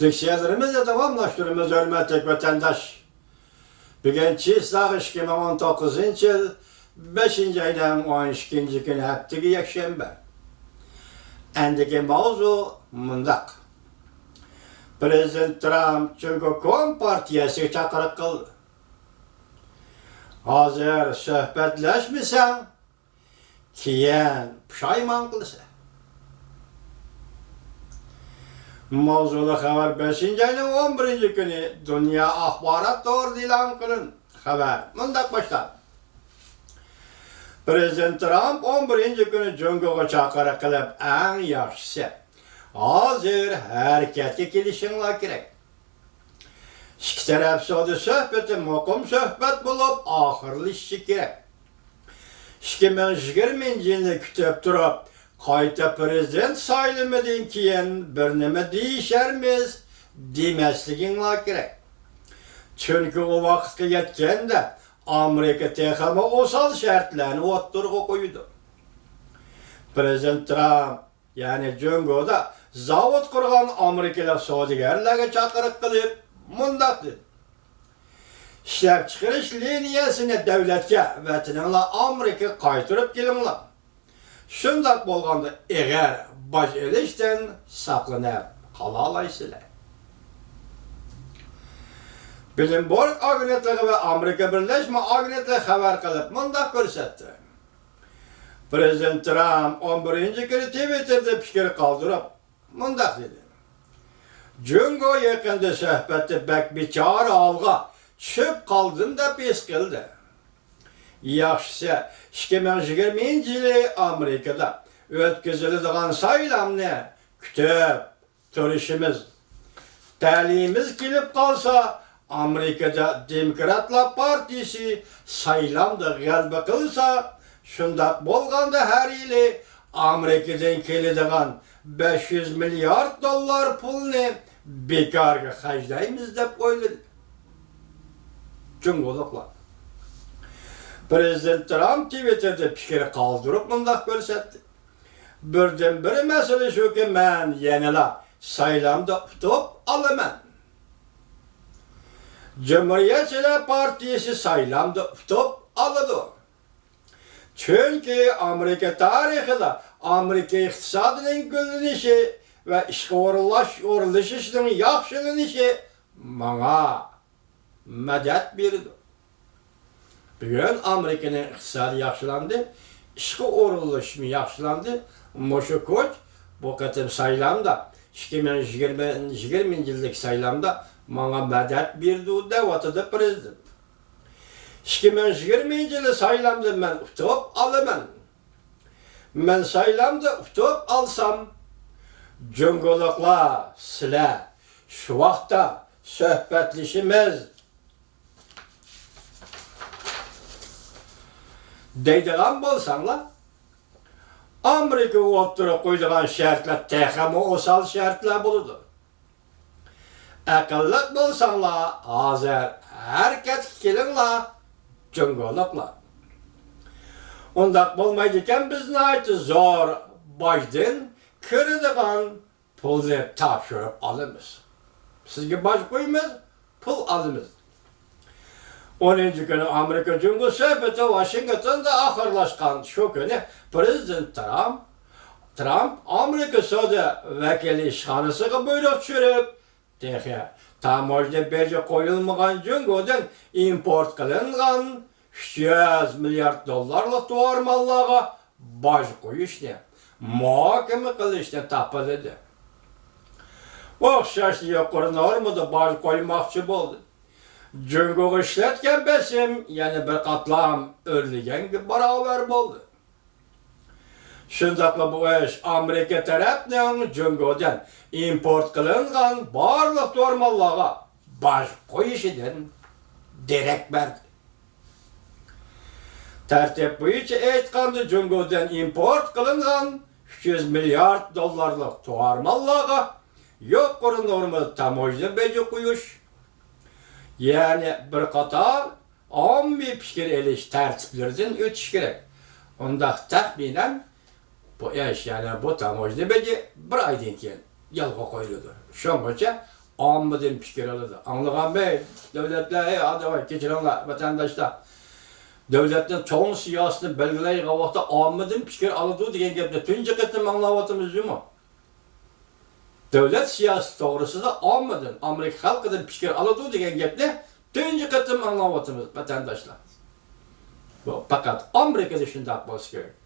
Diksiyalarımızla tamamlaştırımız hürmetlik vatandaş. Bugün Çiğsağ 2019 yıl 5. aydan 12. gün haftaki yakşembe. Endiki mavzu mundak. Prezident Trump çünkü Kom Partiyası çakırık kıldı. Hazır söhbetleşmesen, kiyen pişayman kılsa. Mavzulu haber 5. ayının 11. günü Dünya Ahbarat Doğru ilan kılın. Haber mundak başlar. Prezident Trump 11. günü Cungo'ya çakırık kılıp en yaxşısı. Hazır hareketke kelişinler gerek. İki taraf söyledi söhbeti mukum söhbet bulup ahırlışı gerek. 2020 yılını kütüp durup kayta prezident sayılmadan keyin bir nima deyişermiz demesliginler gerek. Çünkü o vaqtga yetganda Amerika texmi osal şartlarni o'ttirg'a qo'ydi. Prezident Trump yani Cungo'da zavod qurgan Amerikalı savdogarlarga chaqiriq qilib mundaq dedi. İşlep çıkarış liniyasını devletke vatanına Amerika qaytırıp kelinglar. Şundaq bolganda eğer baş elishdan saqlanib qala olaysizlar. Bilimbo'rg agentligi ve Amerika Birleşme Agentligi xabar qilib mundaq ko'rsatdi. Prezident Trump 11. günü Twitter'da fikir qoldirib mundaq dedi. Jungo yaqinda suhbatda bak bechora alga tushib qoldim deb his qildi. Yaxshisi 2020 yili Amerikada o'tkaziladigan saylovni kutib turishimiz. Ta'limimiz kelib qolsa Amerikada Demokratlar Partiyasi saylovda g'alaba qilsa, shundaq bo'lganda har yili Amerikadan keladigan 500 milyard dollar pulni bekorga xarjlaymiz deb o'yladi. Cumhuriyetler. Prezident Trump Twitter'da fikir qoldirib mundaq ko'rsatdi. Birdan-bir masala shuki, men yanala saylovda utib olaman. Cumhuriyetçiler Partiyasi saylovda utib oladi. Çünkü Amerika tarixida Amerika iqtisodining gullanishi va ishga o'rinlashishining yaxshilanishi menga madad berdi. Bugün Amerika'nın iqtisodi yaxshilandi, ishga o'rinlashimi yaxshilandi. Moshu ko'ch bu qatim saylovda 2020 yillik saylovda menga madad berdi deyapti prezident. 2020 yılı saylamda men utib olaman. Men saylamda utib olsam, Jungoliklar sizlar shu vaqtda suhbatlashimiz deydigan bo'lsanglar, Amerika o'tirib qo'ydigan shartlar texmi osal shartlar bo'ladi. Aqlli bo'lsanglar, hozir harakat qilinglar. Cungoliklar. Ondaq bo'lmaydigan bizni aytib zor boshdan kiradigan pulni topshirib olamiz. Sizga bosh qo'yamiz, pul olamiz. 10. günü Amerika Jungo suhbati Washingtonda oxirlashgan shu kuni Prezident Trump Amerika savdo vakili ishxonasiga buyruq tushirib, tamojna berja qo'yilmagan Jungodan import qilingan 300 milyard dollarlik tovar mallarga boj qo'yishni muhokama qilishni topildi. O'xshash yuqori normada boj qo'ymoqchi bo'ldi. Jungoga ishlatgan besim yana bir qatlam o'rliganga barobar bo'ldi. Shundaqla bu ish Amerika tarafdan Jungodan import qilingan barliq tovar mallarga boj qo'yishidan derak berdi. Tartib bo'yicha aytganda Jungodan import qilingan 300 milyard dollarlik tovar mallarga yuqori normada tamojna beji qo'yish, ya'ni bir qator ommaviy fikr elish tartiblaridan o'tish kerak. Undaq taxminan bu ish, ya'ni bu tamojna beji bir oydan keyin yolg'a qo'yiladi. Shungacha ommadan fikir aladi. Anlagan bey, devletler, hadi keçirenler, vatandaşlar. Devletin çoğun siyasını belgileyip vaqtda ommadan fikir aladi degan gapni tunji qatim anglayapmizmi? Devlet siyasi to'g'risida ommadan, Amerika xalqidan fikir aladi degan gapni tunji qatim anglayapmiz vatandaşlar. Bu faqat Amerikada shunday bo'lishi kerak.